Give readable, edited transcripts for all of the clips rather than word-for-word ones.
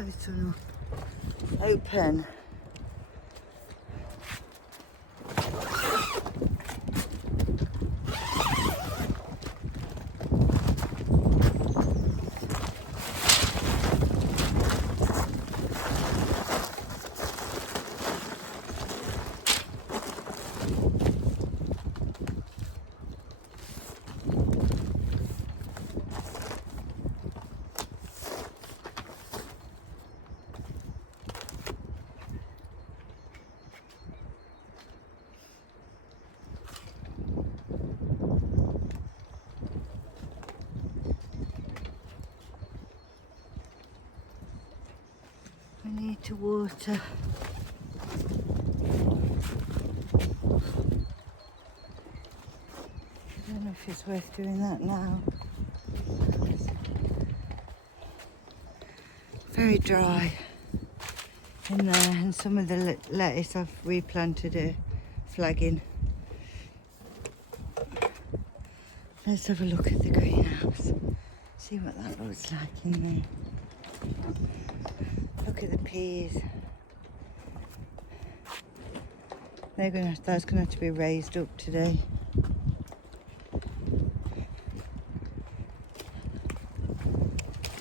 little open. I need to water. I don't know if it's worth doing that now. Very dry in there, and some of the lettuce I've replanted it, flagging. Let's have a look at the greenhouse. See what that looks like in there. Look at the peas. That's gonna have to be raised up today.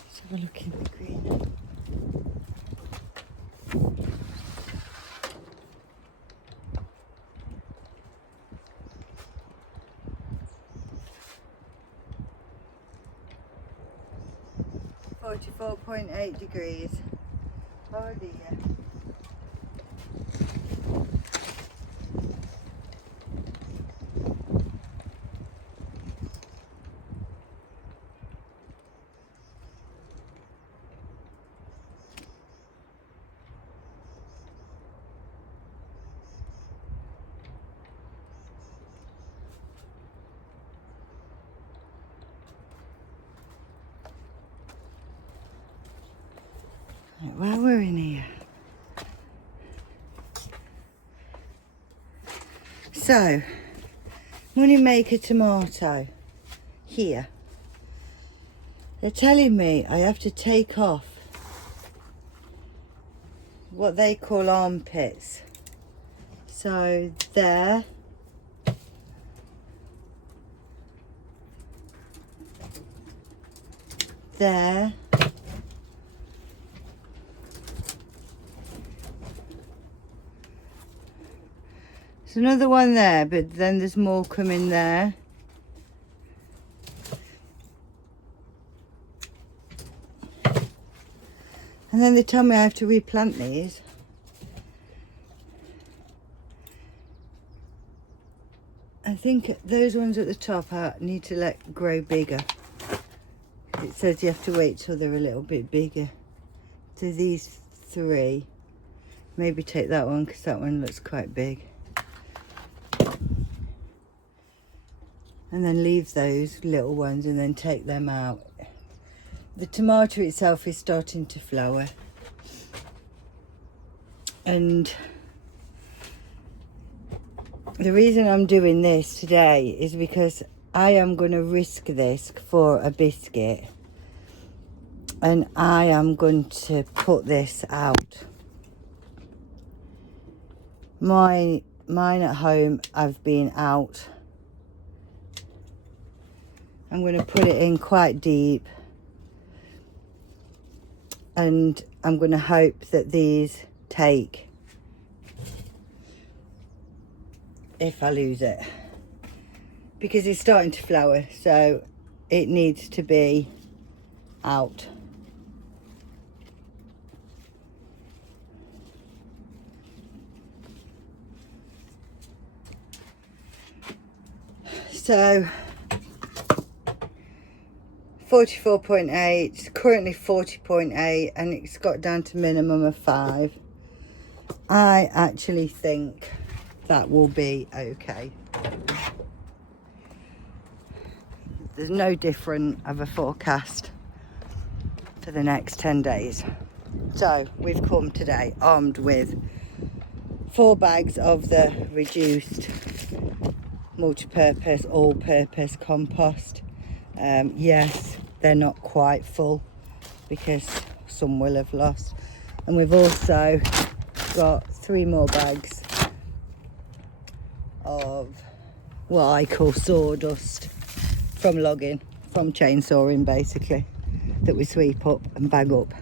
Let's have a look in the green. .8 degrees. Oh dear. While we're in here, so Moneymaker Tomato here, they're telling me I have to take off what they call armpits. So there, there, there's another one there, but then there's more coming there. And then they tell me I have to replant these. I think those ones at the top I need to let grow bigger. It says you have to wait till they're a little bit bigger. So these three, maybe take that one because that one looks quite big. And then leave those little ones and then take them out. The tomato itself is starting to flower. And the reason I'm doing this today is because I am going to risk this for a biscuit. And I am going to put this out. Mine at home have been out. I'm going to put it in quite deep, and I'm going to hope that these take if I lose it, because it's starting to flower, so it needs to be out. So 44.8, currently 40.8, and it's got down to minimum of 5. I actually think that will be okay. There's no different of a forecast for the next 10 days. So we've come today armed with 4 bags of the reduced multi-purpose, all-purpose compost. Yes, they're not quite full because some will have lost. And we've also got 3 more bags of what I call sawdust from logging, from chainsawing basically, that we sweep up and bag up.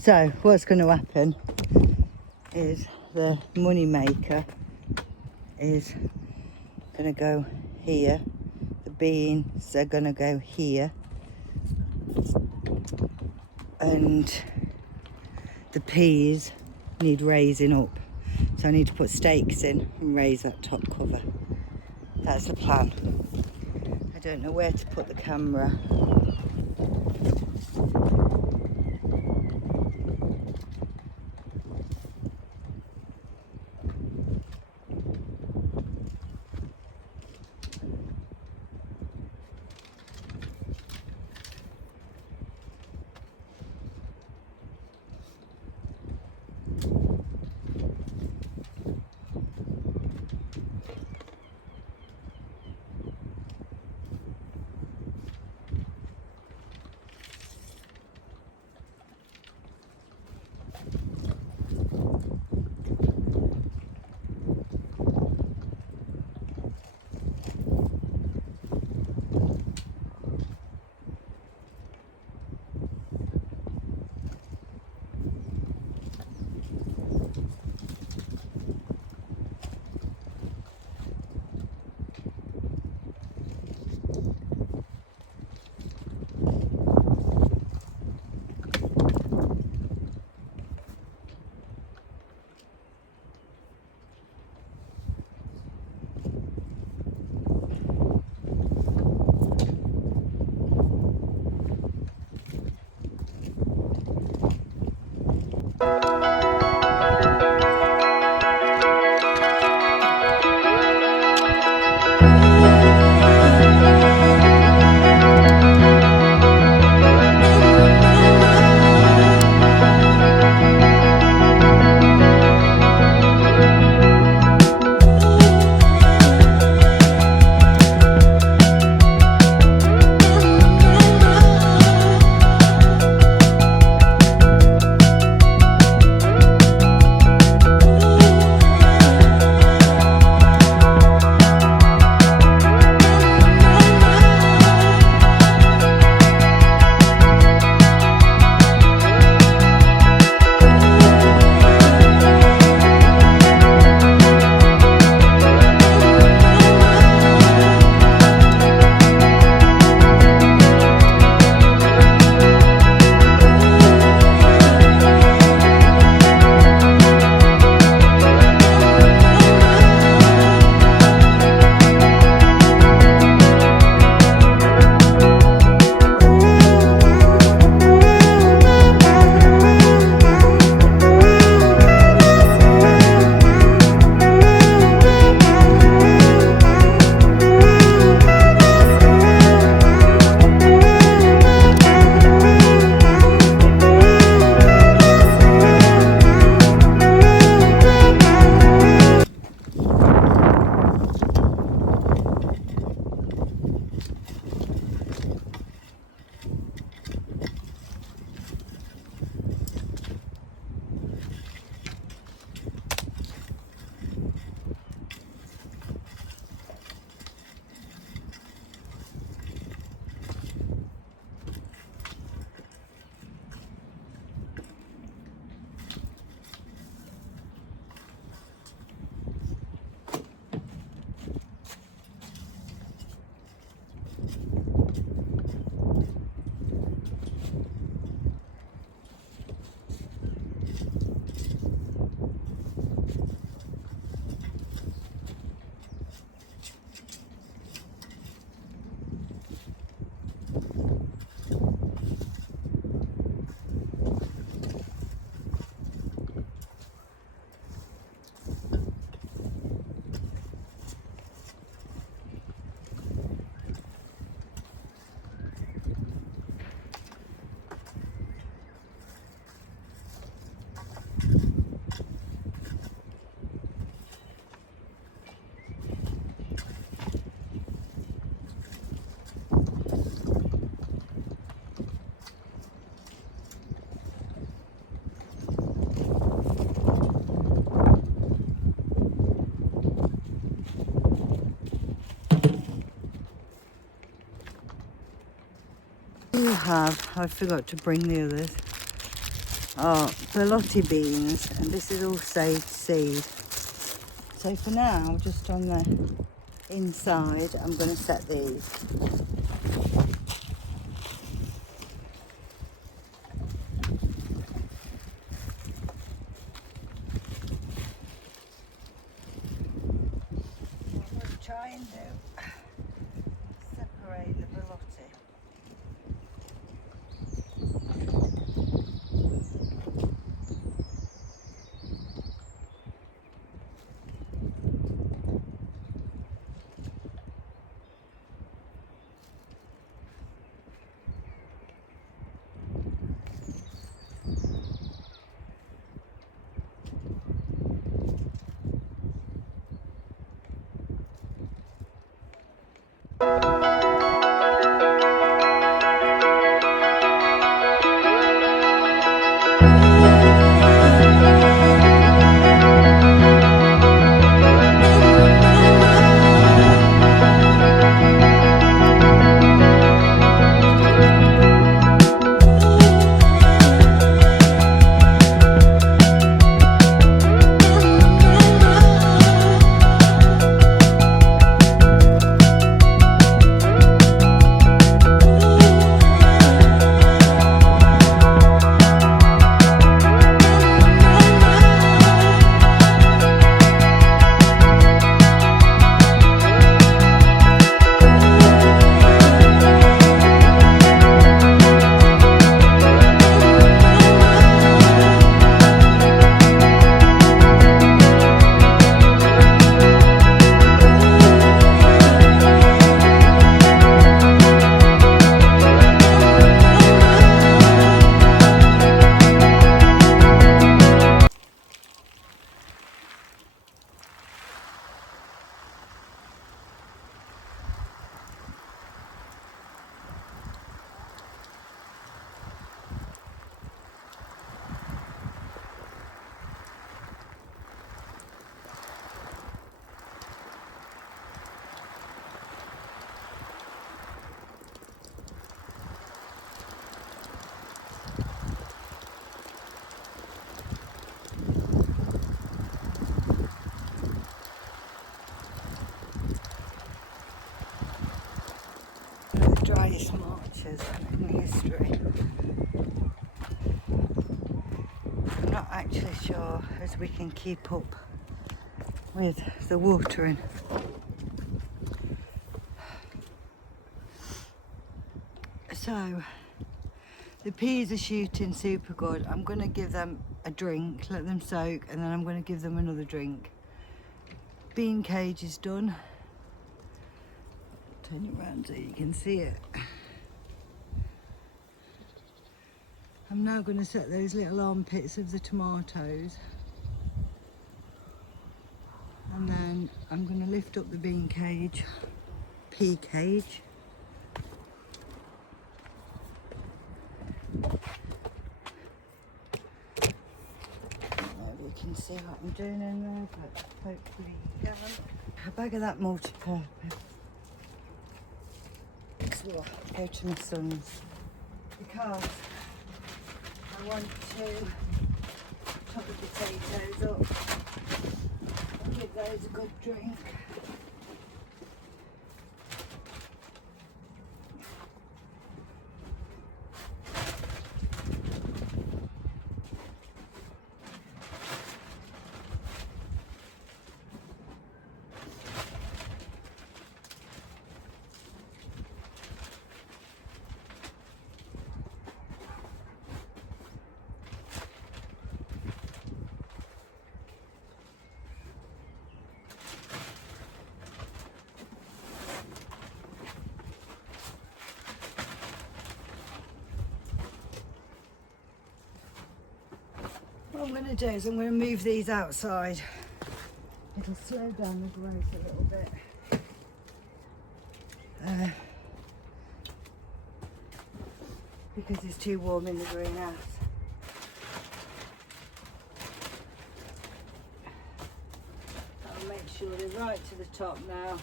So what's going to happen is the money maker is going to go here, the beans are going to go here, and the peas need raising up, so I need to put stakes in and raise that top cover. That's the plan. I don't know where to put the camera. you have, I forgot to bring the others, are borlotti beans, and this is all saved seed. So for now, just on the inside, I'm going to set these. What I'm going to try and do, separate the borlotti. Driest marches in history. I'm not actually sure as we can keep up with the watering. So the peas are shooting super good. I'm going to give them a drink, let them soak, and then I'm going to give them another drink. Bean cage is done. Turn it around so you can see it. I'm now going to set those little armpits of the tomatoes, and then I'm going to lift up the bean cage, pea cage. There you can see what I'm doing in there, but hopefully you can. A bag of that multi-purpose. So go to my son's because I want to chop the potatoes up and give those a good drink. What I'm going to do is I'm going to move these outside. It'll slow down the growth a little bit. Because it's too warm in the greenhouse. I'll make sure they're right to the top now.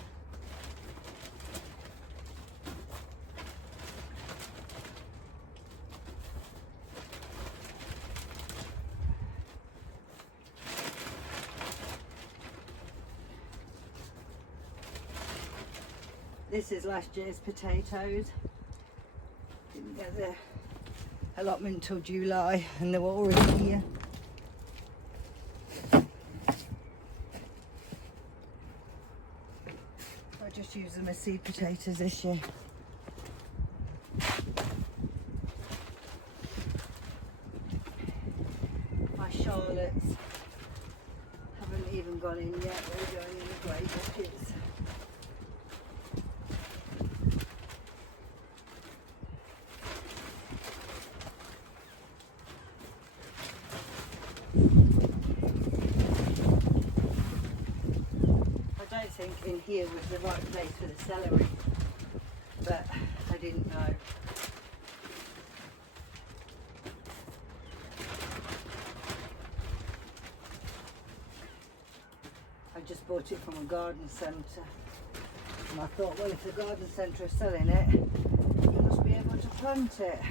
This is last year's potatoes. Didn't get the allotment till July and they were already here. I just use them as seed potatoes this year. My Charlottes haven't even gone in yet, they're going in the grey buckets. I don't think in here was the right place for the celery, but I didn't know. I just bought it from a garden centre and I thought, well, if the garden centre is selling it, you must be able to plant it.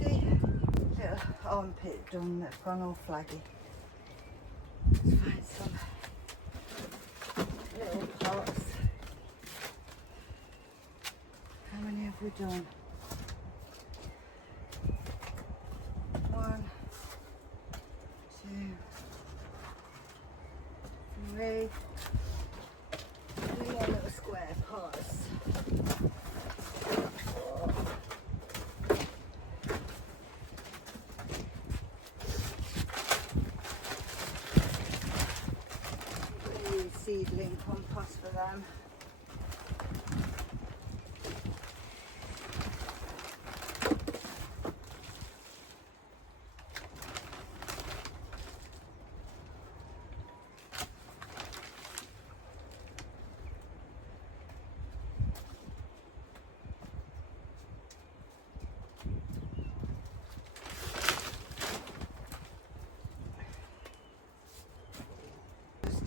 See, little armpit done that's gone all flaggy. Let's find some little pots. How many have we done? 1, 2, 3. 3 more little square pots. 4. I'm going to use seedling compost for them.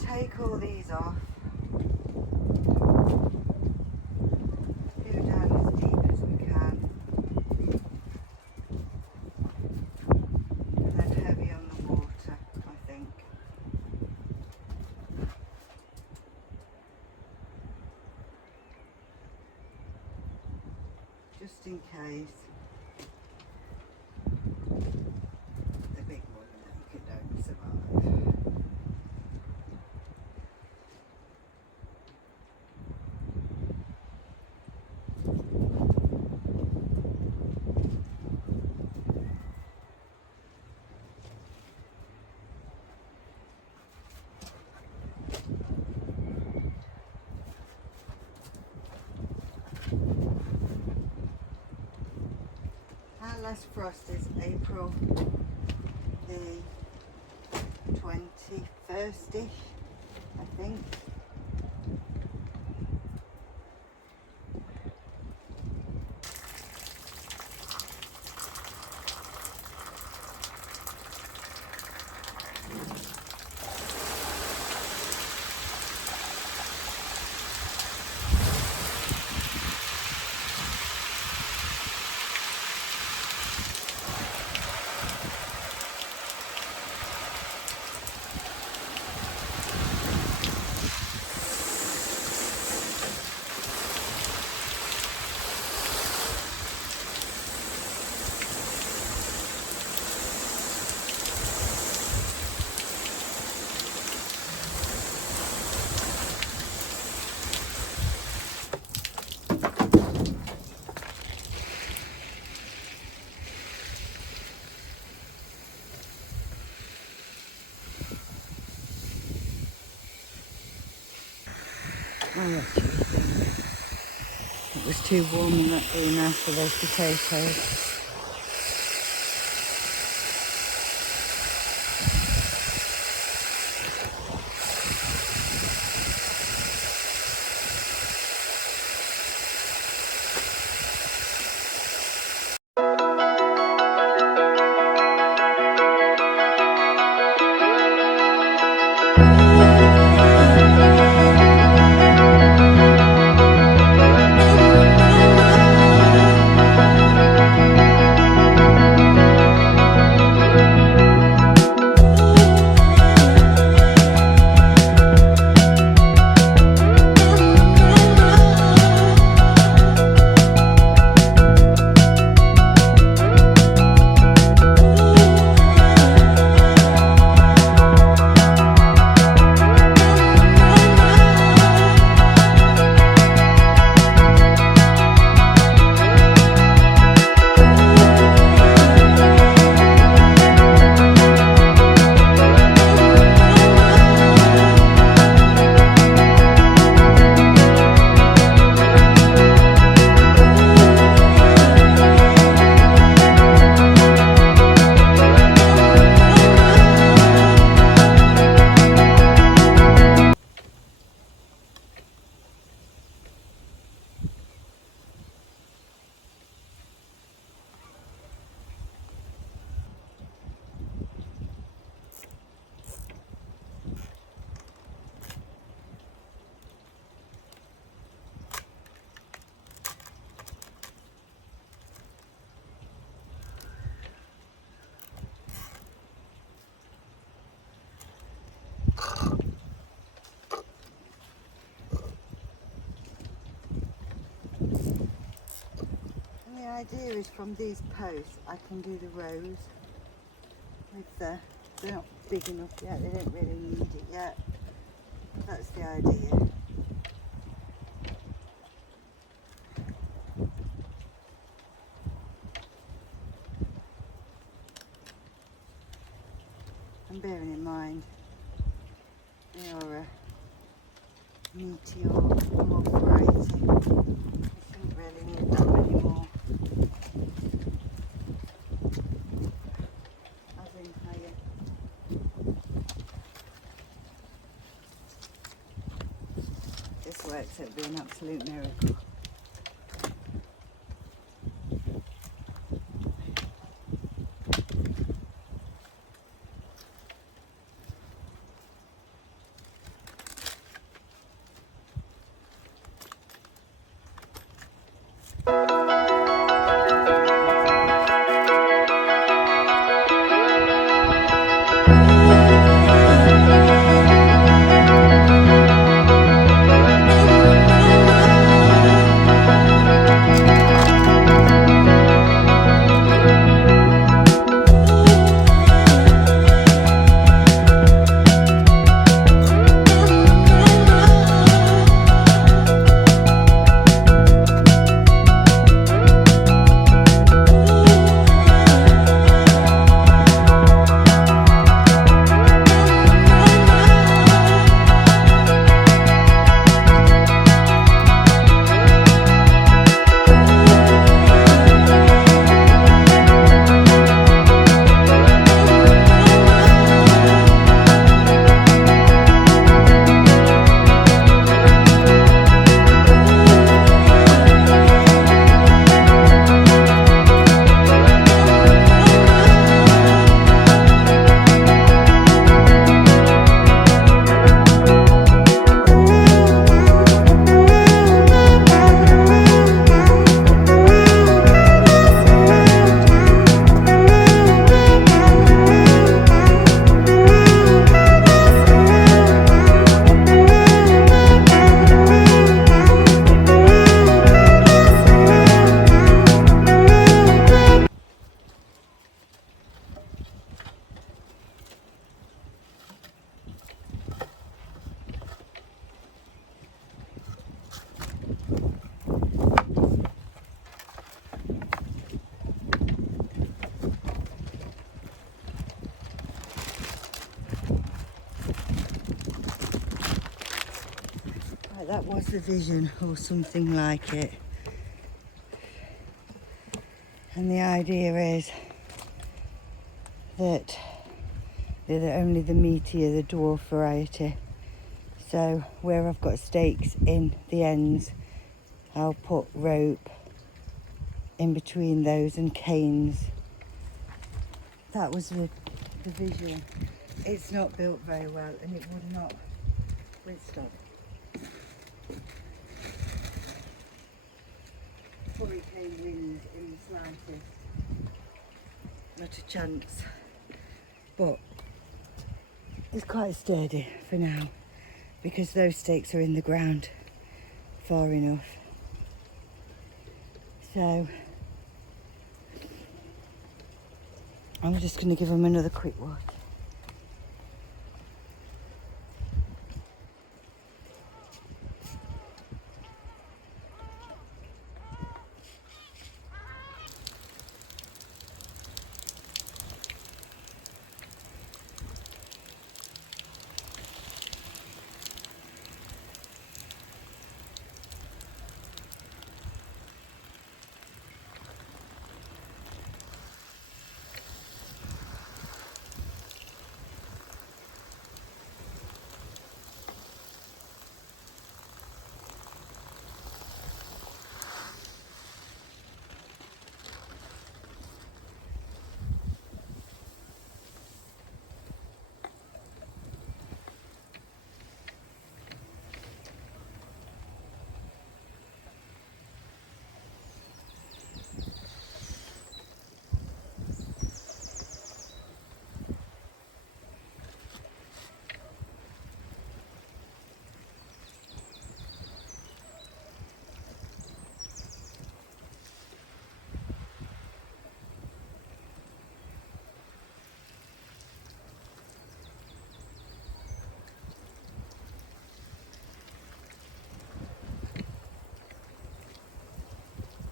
Take all these off. Go down as deep as we can. And then heavy on the water, I think. Just in case. The big one, I think it don't survive. Our last frost is April the 21st-ish, I think. Oh, it was too warm in that greenhouse for those potatoes. idea is from these posts I can do the rows with they're not big enough yet, they don't really need it yet. That's the idea. And bearing in mind they are a meaty or more variety. I shouldn't really need that many more. As in higher. This works out to be an absolute miracle. That was the vision, or something like it. And the idea is that they're only the meatier, the dwarf variety. So where I've got stakes in the ends, I'll put rope in between those and canes. That was the vision. It's not built very well and it would not withstand hurricane winds in the slightest. Not a chance. But it's quite sturdy for now because those stakes are in the ground far enough. So I'm just going to give them another quick wash.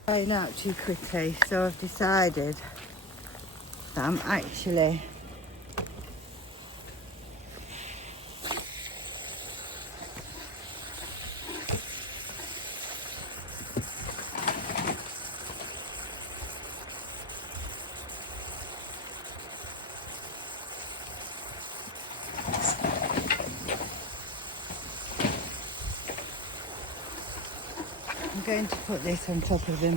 Drying out too quickly, so I've decided that I'm actually I'm going to put this on top of them.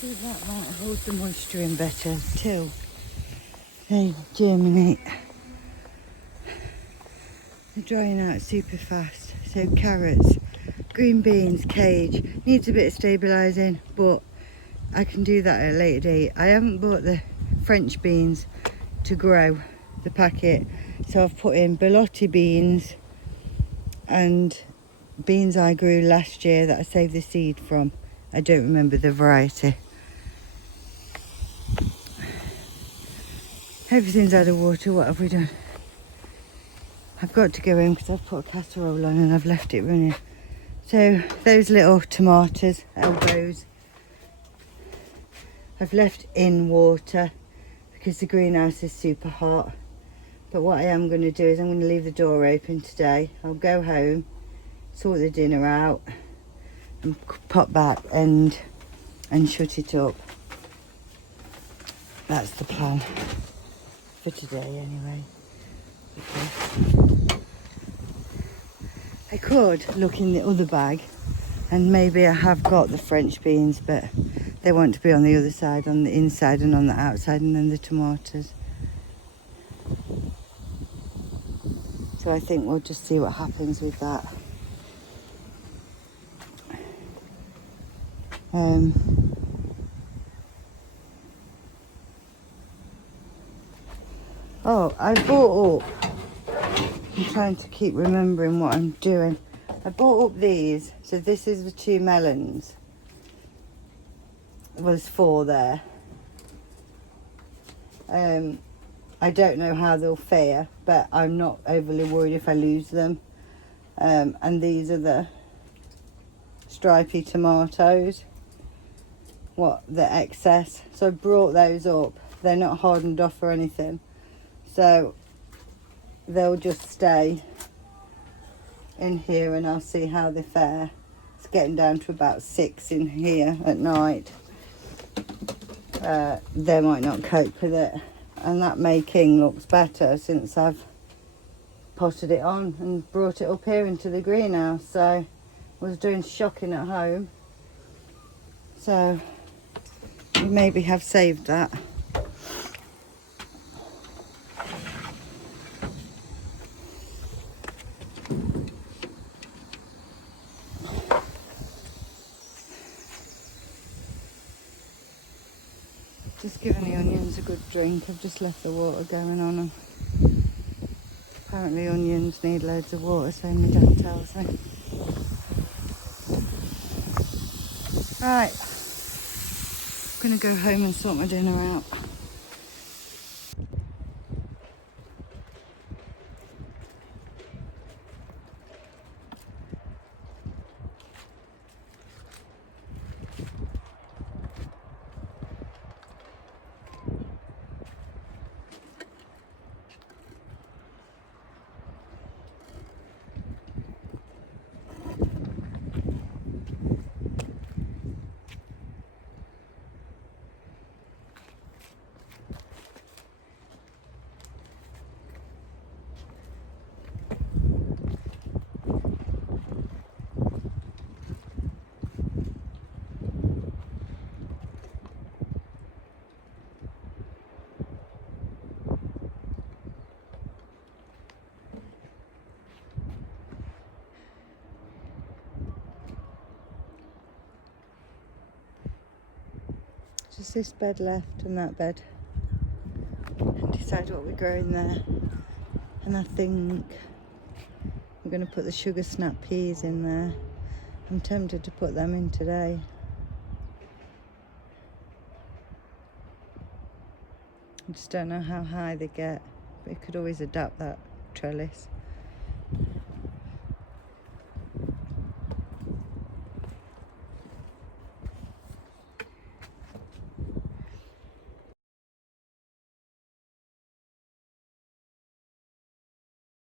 See, that might hold the moisture in better till they germinate. They're drying out super fast. So carrots, green beans, cage, needs a bit of stabilising, but I can do that at a later date. I haven't bought the French beans to grow the packet, so I've put in borlotti beans and beans I grew last year that I saved the seed from. I don't remember the variety. Everything's out of water. What have we done? I've got to go in because I've put a casserole on and I've left it running. So those little tomatoes, elbows, I've left in water because the greenhouse is super hot. But what I am going to do is I'm going to leave the door open today. I'll go home, sort the dinner out and pop back and shut it up. That's the plan for today anyway. Okay. I could look in the other bag and maybe I have got the French beans, but they want to be on the other side, on the inside and on the outside, and then the tomatoes. So I think we'll just see what happens with that. Oh, I bought up, I'm trying to keep remembering what I'm doing. I bought up these, so this is the 2 melons. Was 4 there. I don't know how they'll fare, but I'm not overly worried if I lose them. And these are the stripy tomatoes, the excess. So I brought those up. They're not hardened off or anything, so they'll just stay in here and I'll see how they fare. It's getting down to about 6 in here at night. They might not cope with it, and that making looks better since I've potted it on and brought it up here into the greenhouse. So I was doing shocking at home, so maybe have saved that. Just giving the onions a good drink. I've just left the water going on them. Apparently onions need loads of water, so my dad tells me. Right, I'm gonna go home and sort my dinner out. just this bed left and that bed, and decide what we grow in there. And I think we're going to put the sugar snap peas in there. I'm tempted to put them in today. I just don't know how high they get, but you could always adapt that trellis.